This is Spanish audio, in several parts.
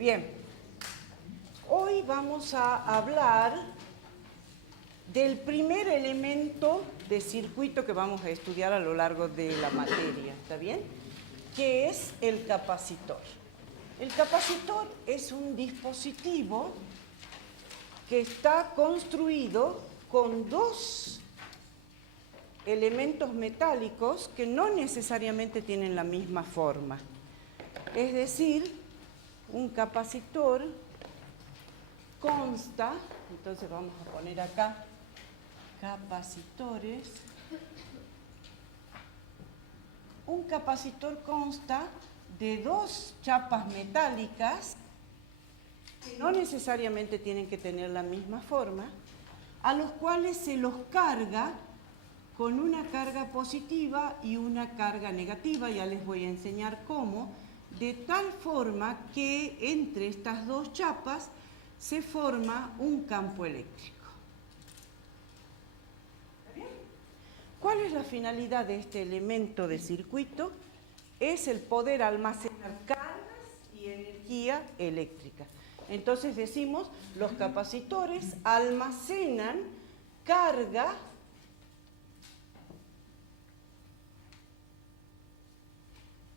Bien, hoy vamos a hablar del primer elemento de circuito que vamos a estudiar a lo largo de la materia, ¿está bien? Que es el capacitor. El capacitor es un dispositivo que está construido con dos elementos metálicos que no necesariamente tienen la misma forma. Es decir, un capacitor consta, entonces vamos a poner acá, capacitores. Un capacitor consta de dos chapas metálicas que no necesariamente tienen que tener la misma forma, a los cuales se los carga con una carga positiva y una carga negativa, ya les voy a enseñar cómo, de tal forma que entre estas dos chapas se forma un campo eléctrico. ¿Está bien? ¿Cuál es la finalidad de este elemento de circuito? Es el poder almacenar cargas y energía eléctrica. Entonces decimos, los capacitores almacenan carga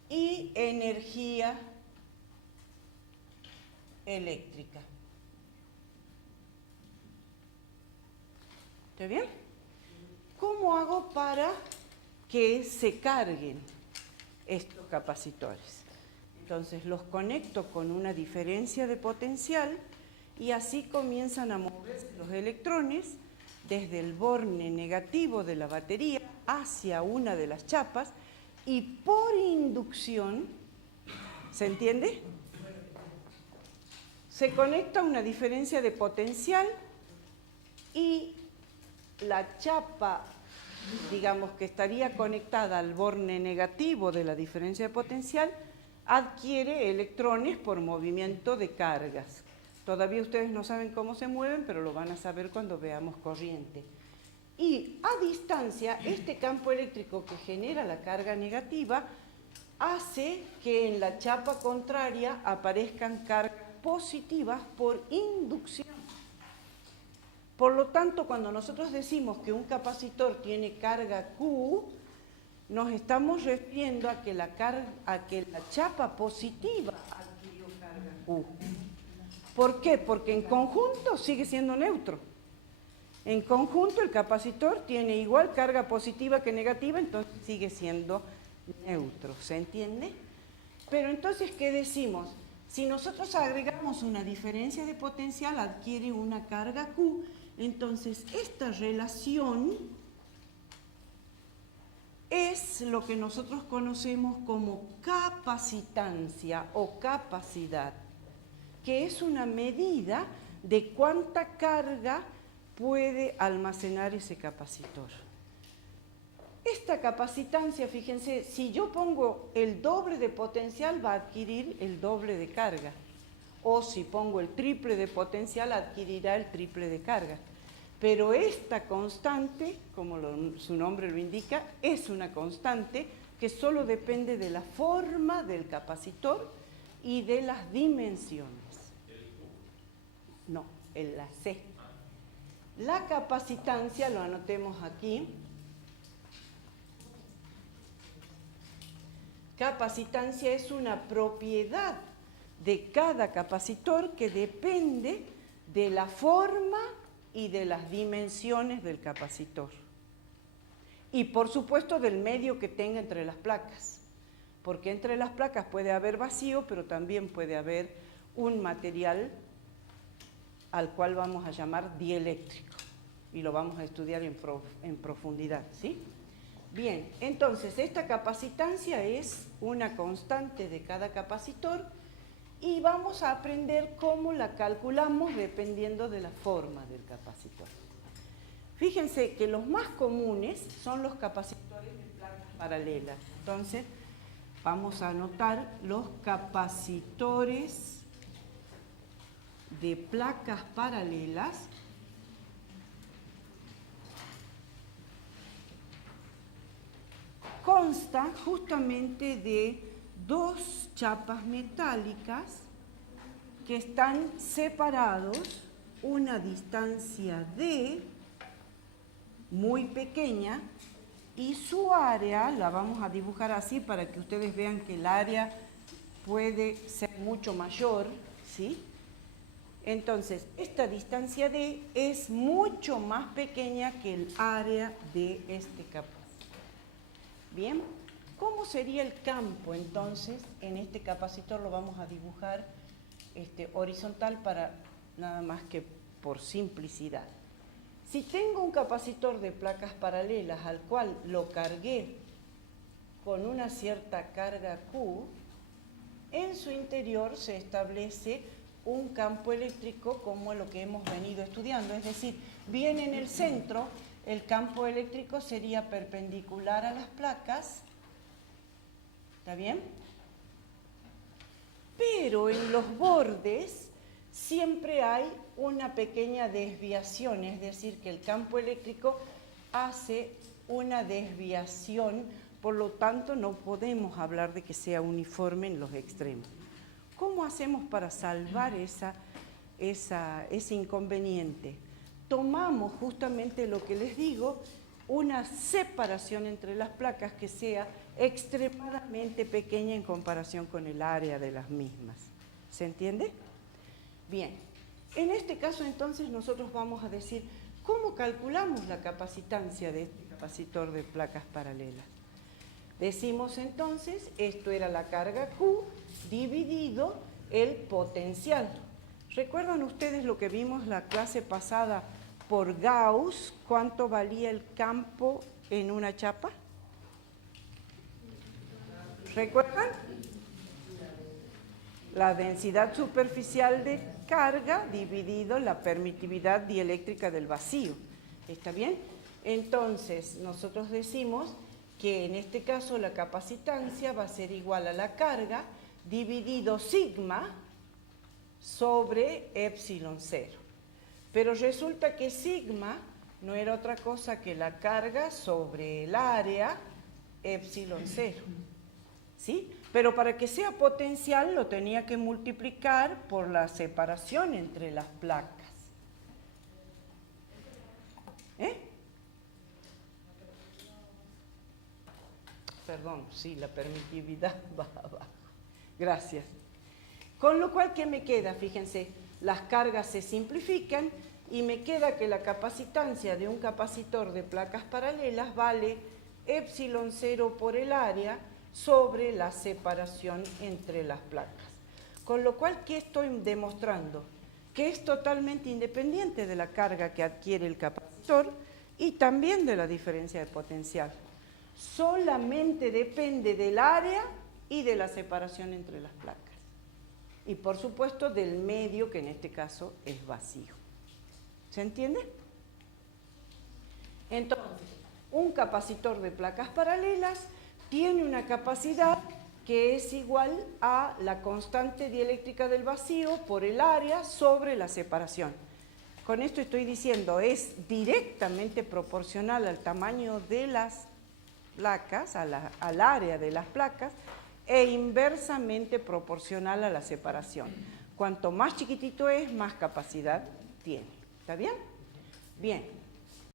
y energía eléctrica. ¿Está bien? ¿Cómo hago para que se carguen estos capacitores? Entonces los conecto con una diferencia de potencial y así comienzan a moverse los electrones desde el borne negativo de la batería hacia una de las chapas y por inducción, ¿se entiende? Se conecta una diferencia de potencial y la chapa, digamos que estaría conectada al borne negativo de la diferencia de potencial, adquiere electrones por movimiento de cargas. Todavía ustedes no saben cómo se mueven, pero lo van a saber cuando veamos corriente. Y a distancia, este campo eléctrico que genera la carga negativa hace que en la chapa contraria aparezcan cargas positivas por inducción. Por lo tanto, cuando nosotros decimos que un capacitor tiene carga Q, nos estamos refiriendo a que la chapa positiva adquirió carga Q. ¿Por qué? Porque en conjunto sigue siendo neutro. En conjunto el capacitor tiene igual carga positiva que negativa, entonces sigue siendo neutro, ¿se entiende? Pero entonces, ¿qué decimos? Si nosotros agregamos una diferencia de potencial, adquiere una carga Q, entonces esta relación es lo que nosotros conocemos como capacitancia o capacidad, que es una medida de cuánta carga puede almacenar ese capacitor. Esta capacitancia, fíjense, si yo pongo el doble de potencial va a adquirir el doble de carga, o si pongo el triple de potencial adquirirá el triple de carga. Pero esta constante, como su nombre lo indica, es una constante que solo depende de la forma del capacitor y de las dimensiones. No, la C. La capacitancia, lo anotemos aquí. Capacitancia es una propiedad de cada capacitor que depende de la forma y de las dimensiones del capacitor. Y por supuesto del medio que tenga entre las placas. Porque entre las placas puede haber vacío, pero también puede haber un material al cual vamos a llamar dieléctrico. Y lo vamos a estudiar en profundidad, ¿sí? Bien, entonces esta capacitancia es una constante de cada capacitor y vamos a aprender cómo la calculamos dependiendo de la forma del capacitor. Fíjense que los más comunes son los capacitores de placas paralelas. Entonces, vamos a anotar los capacitores de placas paralelas. Consta justamente de dos chapas metálicas que están separados una distancia d muy pequeña y su área, la vamos a dibujar así para que ustedes vean que el área puede ser mucho mayor, ¿sí? Entonces, esta distancia d es mucho más pequeña que el área de este capacitor. Bien, ¿cómo sería el campo entonces? En este capacitor lo vamos a dibujar horizontal para nada más que por simplicidad. Si tengo un capacitor de placas paralelas al cual lo cargué con una cierta carga Q, en su interior se establece un campo eléctrico como lo que hemos venido estudiando, es decir, bien en el centro el campo eléctrico sería perpendicular a las placas, ¿está bien? Pero en los bordes siempre hay una pequeña desviación, es decir, que el campo eléctrico hace una desviación, por lo tanto no podemos hablar de que sea uniforme en los extremos. ¿Cómo hacemos para salvar ese inconveniente? Tomamos justamente lo que les digo, una separación entre las placas que sea extremadamente pequeña en comparación con el área de las mismas. ¿Se entiende? Bien, en este caso entonces nosotros vamos a decir, ¿cómo calculamos la capacitancia de este capacitor de placas paralelas? Decimos entonces, esto era la carga Q dividido el potencial. ¿Recuerdan ustedes lo que vimos la clase pasada por Gauss? ¿Cuánto valía el campo en una chapa? ¿Recuerdan? La densidad superficial de carga dividido la permitividad dieléctrica del vacío. ¿Está bien? Entonces, nosotros decimos que en este caso la capacitancia va a ser igual a la carga dividido sigma sobre epsilon 0. Pero resulta que sigma no era otra cosa que la carga sobre el área epsilon 0. ¿Sí? Pero para que sea potencial lo tenía que multiplicar por la separación entre las placas. Perdón, sí, la permitividad va abajo. Gracias. Con lo cual, ¿qué me queda? Fíjense, las cargas se simplifican y me queda que la capacitancia de un capacitor de placas paralelas vale epsilon 0 por el área sobre la separación entre las placas. Con lo cual, ¿qué estoy demostrando? Que es totalmente independiente de la carga que adquiere el capacitor y también de la diferencia de potencial. Solamente depende del área y de la separación entre las placas. Y por supuesto del medio, que en este caso es vacío. ¿Se entiende? Entonces, un capacitor de placas paralelas tiene una capacidad que es igual a la constante dieléctrica del vacío por el área sobre la separación. Con esto estoy diciendo, es directamente proporcional al tamaño de las placas, al área de las placas, e inversamente proporcional a la separación. Cuanto más chiquitito es, más capacidad tiene. ¿Está bien? Bien.